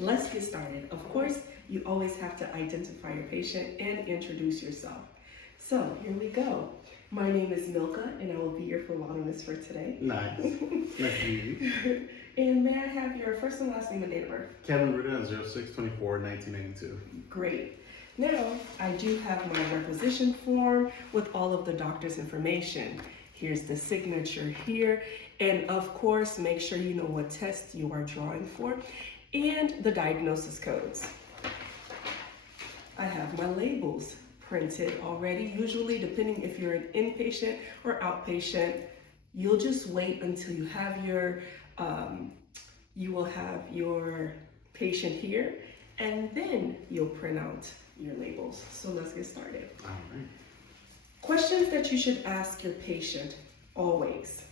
Let's get started. Of course, you always have to identify your patient and introduce yourself. So here we go. My name is Milka, and I will be your phlebotomist for today. Nice. Nice to meet you. And may I have your first and last name and date of birth? Kevin Ruda, 06/24/1982. Great. Now, I do have my requisition form with all of the doctor's information. Here's the signature here. And of course, make sure you know what test you are drawing for and the diagnosis codes. I have my labels printed already. Usually, depending if you're an inpatient or outpatient, you'll just wait until you have your, you will have your patient here, and then you'll print out your labels. So let's get started. All right. Questions that you should ask your patient always.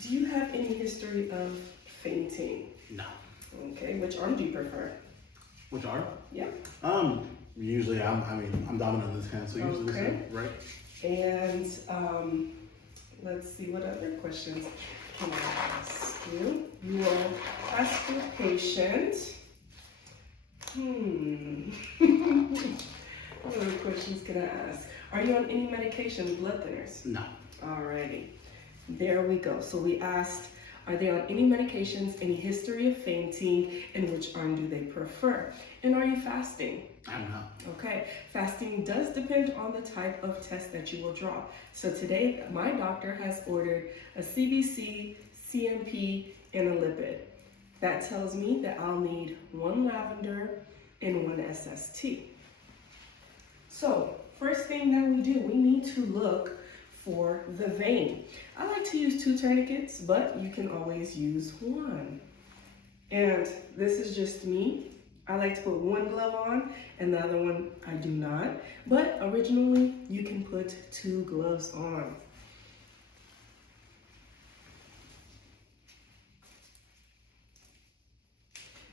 Do you have any history of fainting? No. Okay, which arm do you prefer? Which arm? Yeah. Usually I'm dominant in this hand, so usually this hand, right? And let's see, what other questions can I ask you? You will ask your patient. What other questions can I ask? Are you on any medication, blood thinners? No. Alrighty, there we go. So we asked, are they on any medications, any history of fainting, and which arm do they prefer? And are you fasting? I'm not. Okay, fasting does depend on the type of test that you will draw. So today, my doctor has ordered a CBC, CMP, and a lipid. That tells me that I'll need one lavender and one SST. So, first thing that we do, we need to look for the vein. I like to use 2 tourniquets, but you can always use 1. And this is just me. I like to put 1 glove on and the other one I do not. But originally, you can put 2 gloves on.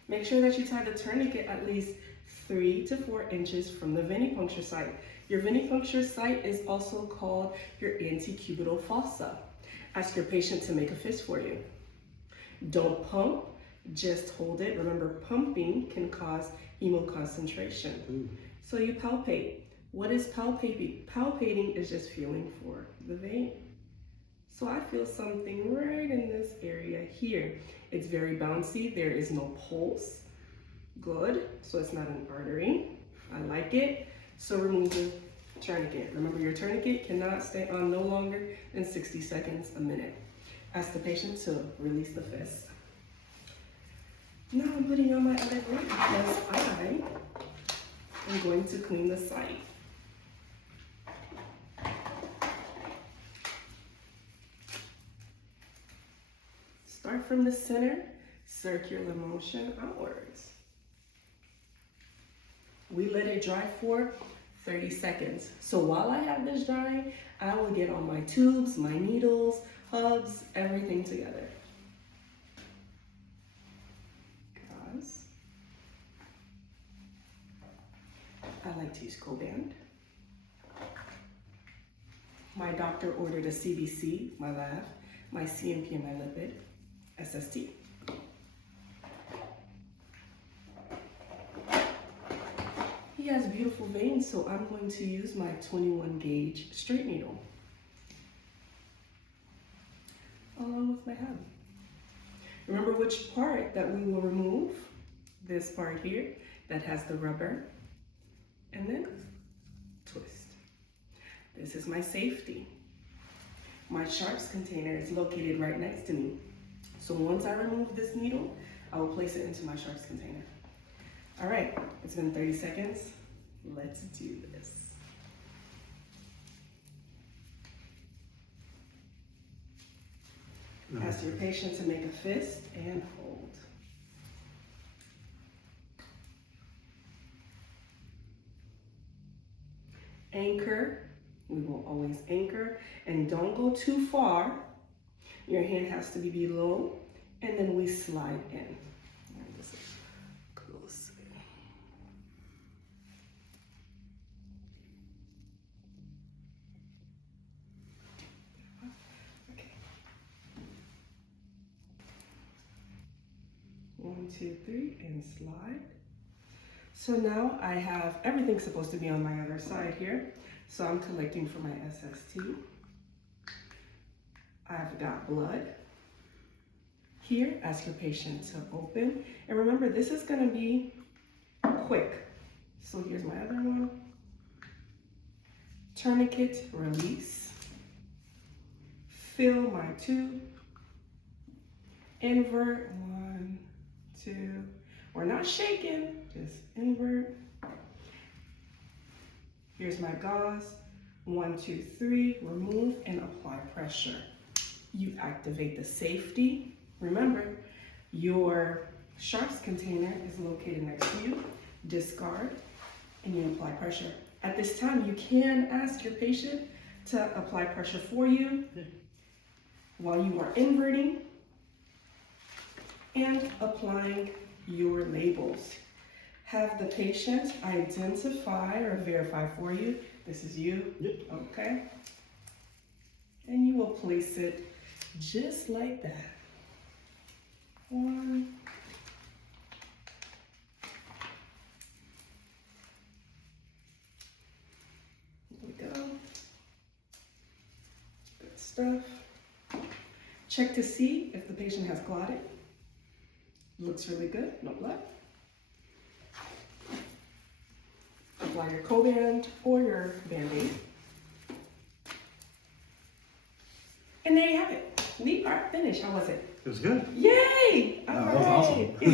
Make sure that you tie the tourniquet at least 3 to 4 inches from the venipuncture site. Your venipuncture site is also called your antecubital fossa. Ask your patient to make a fist for you. Don't pump, just hold it. Remember, pumping can cause hemoconcentration. So you palpate. What is palpating? Palpating is just feeling for the vein. So I feel something right in this area here. It's very bouncy. There is no pulse. Good. So it's not an artery. I like it. So remove the tourniquet. Remember, your tourniquet cannot stay on no longer than 60 seconds a minute. Ask the patient to release the fist. Now I'm putting on my other glove because I am going to clean the site. Start from the center, circular motion outwards. We let it dry for 30 seconds. So while I have this drying, I will get all my tubes, my needles, hubs, everything together. Guys, I like to use Coband. My doctor ordered a CBC, my lab, my CMP and my lipid, SST. He has beautiful veins, so I'm going to use my 21 gauge straight needle along with my hub. Remember which part that we will remove. This part here that has the rubber, and then twist. This is my safety. My sharps container is located right next to me. So once I remove this needle, I will place it into my sharps container. All right, it's been 30 seconds. Let's do this. Ask your patient to make a fist and hold. Anchor. We will always anchor, and don't go too far. Your hand has to be below, and then we slide in. Close. Okay. 2, 3, and slide. So now I have, everything's supposed to be on my other side here. So I'm collecting for my SST. I've got blood. Here, ask your patient to open. And remember, this is gonna be quick. So here's my other one. Tourniquet, release. Fill my tube. Invert, 1, 2. We're not shaking, just invert. Here's my gauze. 1, 2, 3, remove and apply pressure. You activate the safety. Remember, your sharps container is located next to you. Discard and you apply pressure. At this time, you can ask your patient to apply pressure for you while you are inverting and applying your labels. Have the patient identify or verify for you. This is you. Yep. Okay. And you will place it just like that. 1. There we go. Good stuff. Check to see if the patient has clotted. Looks really good, no blood. Apply your Coband or your Band-Aid. And there you have it. We are finished. How was it? It was good. Yay! All That was right. awesome.